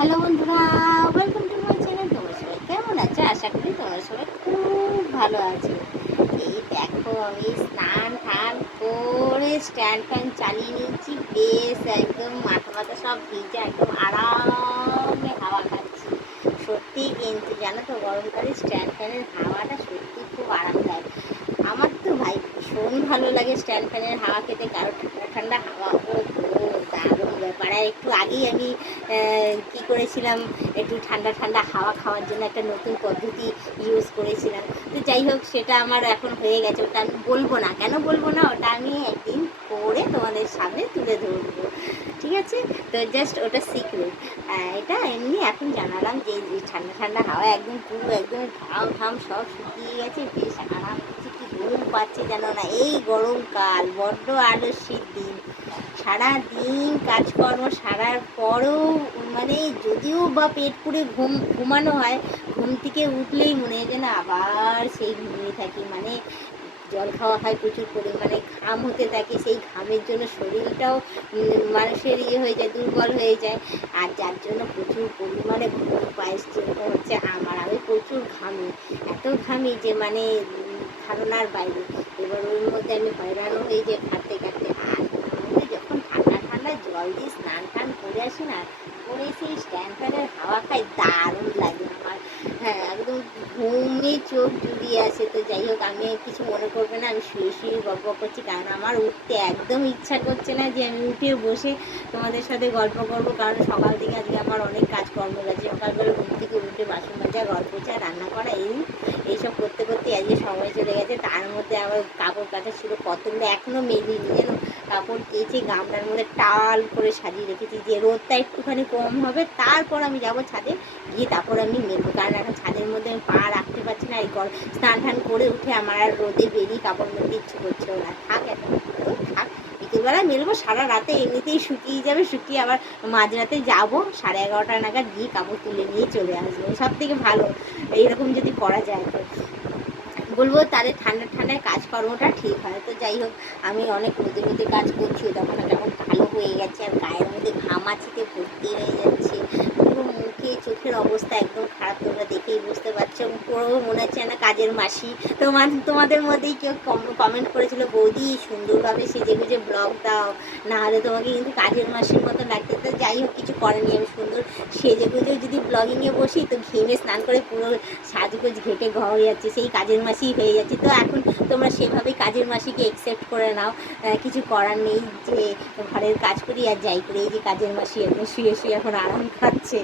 Hello বন্ধুরা, welcome to my channel. তোমরা সবাই কেমন আছো? আশা করি তোমরা সবাই খুব ভালো আছো। এই দেখো, আমি স্নান টান করে স্ট্যান্ড ফ্যান চালিয়ে নিয়েছি। বেশ একদম মাথা মাথা সব ভিজে, একদম আরামে হাওয়া খাচ্ছি। সত্যি কিন্তু জানো তো, গরমকালে স্ট্যান্ড ফ্যানের হাওয়াটা সত্যি খুব আরামদায়ক। আমার তো ভাই ভীষণ ভালো লাগে স্ট্যান্ড ফ্যানের হাওয়া খেতে, কারো ঠান্ডা ঠান্ডা হাওয়া, ও দারুণ ব্যাপার। আর একটু আগেই আমি কি করেছিলাম, একটু ঠান্ডা ঠান্ডা হাওয়া খাওয়ার জন্য একটা নতুন পদ্ধতি ইউজ করেছিলাম। তো যাই হোক, সেটা আমার এখন হয়ে গেছে। ওটা আমি বলবো না, কেন বলবো না, ওটা আমি একদিন করে তোমাদের সামনে তুলে ধরবো, ঠিক আছে? তো জাস্ট ওটা সিক্রেট। এটা এমনি এখন জানালাম যে এই ঠান্ডা ঠান্ডা হাওয়া একদম পুরো একদম ঘাম ঘাম সব শুকিয়ে গেছে, বেশ আরাম হচ্ছে। কি ঘুম পাচ্ছে জানো না, এই গরমকাল বড্ড আলস্যির দিন। সারা দিন কাজকর্ম সারার পরও মানে যদিও বা পেট পুড়ে ঘুমানো হয়, ঘুম থেকে উঠলেই মনে হয় যে না আবার সেই ঘুমিয়ে থাকি। মানে জল খাওয়া হয় প্রচুর পরিমাণে, ঘাম হতে থাকে, সেই ঘামের জন্য শরীরটাও মানুষের হয়ে যায়, দুর্বল হয়ে যায়। আর যার জন্য প্রচুর পরিমাণে ঘুম পায়, যেরকম হচ্ছে আমি প্রচুর ঘামি, এত ঘামি যে মানে ধারণার বাইরে। এবার ওর মধ্যে আমি হয়রানও হয়ে যাই কাঁদতে কাঁদতে। আর যখন ঠান্ডা ঠান্ডা জল দিয়ে স্নান টান করে আসি না, করে সেই স্ট্যান্ড ফ্যানের হাওয়া খাই, দারুণ লাগে আমার। হ্যাঁ, একদম ঘুমে চোখ জুড়িয়ে আসে। তো যাই হোক, আমি কিছু মনে করবে না, আমি শুয়ে শুয়ে গল্প করছি, কারণ আমার উঠতে একদম ইচ্ছা করছে না যে আমি উঠে বসে তোমাদের সাথে গল্প করবো। কারণ সকাল থেকে আজকে আমার অনেক কাজকর্ম গেছে। সকালবেলা ঘুম থেকে উঠে বাসন মাজা, গল্প চা, রান্না করা, এইসব করতে করতে আজকে সময় চলে গেছে। তার মধ্যে আবার কাপড় কাচা ছিল কতগুলো, এখনও মেলিনি জানো। কাপড় কেচে গামলার মধ্যে টাল করে সাজিয়ে রেখেছি, যে রোদটা একটুখানি কম হবে তারপর আমি যাবো ছাদে, গিয়ে তারপর আমি মেলবো। কারণ এখন ছাদের মধ্যে আমি পা রাখতে পারছি না। এই স্নান টান করে উঠে আমার আর রোদে বেরিয়ে কাপড় মেলতে ইচ্ছে করছে না। থাক এখন, থাক, বিকেলবেলা মেলবো, সারা রাতে এমনিতেই শুকিয়ে যাবে। শুকিয়ে আবার মাঝরাতে যাবো 11:30 নাগাদ, গিয়ে কাপড় তুলে নিয়ে চলে আসবো। সব থেকে ভালো এইরকম যদি করা যায় তো বলবো, তাহলে ঠান্ডা ঠান্ডায় কাজকর্মটা ঠিক হয়। তো যাই হোক, আমি অনেক রোদে রোদে কাজ করছি, তখন কেমন কালো হয়ে গেছে, আর গায়ের মধ্যে ঘামাচিতে ভর্তি হয়ে যাচ্ছে, পুরো মুখে চোখের অবস্থা একদম খারাপ। তোমরা দেখেই বুঝতে পারছো, পুরো মনে হচ্ছে না কাজের মাসি। তোমাদের মধ্যেই কেউ কমেন্ট করেছিল, বৌদি সুন্দরভাবে সেজে গুজে ব্লগ দাও, না হলে তোমাকে কিন্তু কাজের মাসির মতো লাগছে। তো যাই হোক, কিছু করেনি, আমি সুন্দর সেজে গুজে যদি ব্লগিংয়ে বসি তো ঘেমে স্নান করে পুরো সাজগোজ ঘেটে ঘর হয়ে যাচ্ছে, সেই কাজের মাসি হয়ে যাচ্ছে। তো এখন তোমরা সেভাবেই কাজের মাসিকে একসেপ্ট করে নাও, কিছু করার নেই। যে ঘরের কাজ করি আর যাই করি, এই যে কাজের মাসি এখন শুয়ে শুয়ে এখন আরাম খাচ্ছে।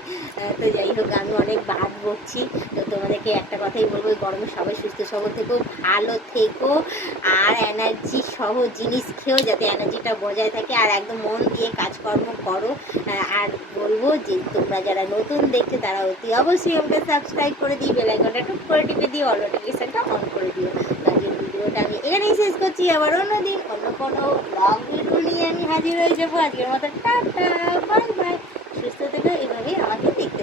তো যাই হোক, আমি অনেক বাদ বকছি। তো তোমাদেরকে একটা কথাই বলবো, গরমে সবাই সুস্থ সবল থেকো, ভালো থেকো, আর এনার্জি সহ জিনিস খেয়েও যাতে এনার্জিটা বজায় থাকে, আর একদম মন দিয়ে কাজকর্ম করো। আর বলবো যে তোমরা যারা নতুন দেখছো তারা অতি অবশ্যই আমাকে সাবস্ক্রাইব করে দিই, বেল আইকনটা টুক করে টিপে দিও, অল নোটিফিকেশনটা অন করে দিও। আজকের ভিডিওটা আমি এখানেই শেষ করছি। আবার অন্যদিন অন্য কোনো ব্লগ ভিডিও নিয়ে আমি হাজির হয়ে যাবো। আজকের মতো টাটা, বাই বাই। সুস্থ থেকো, এভাবেই আমাকে দেখতে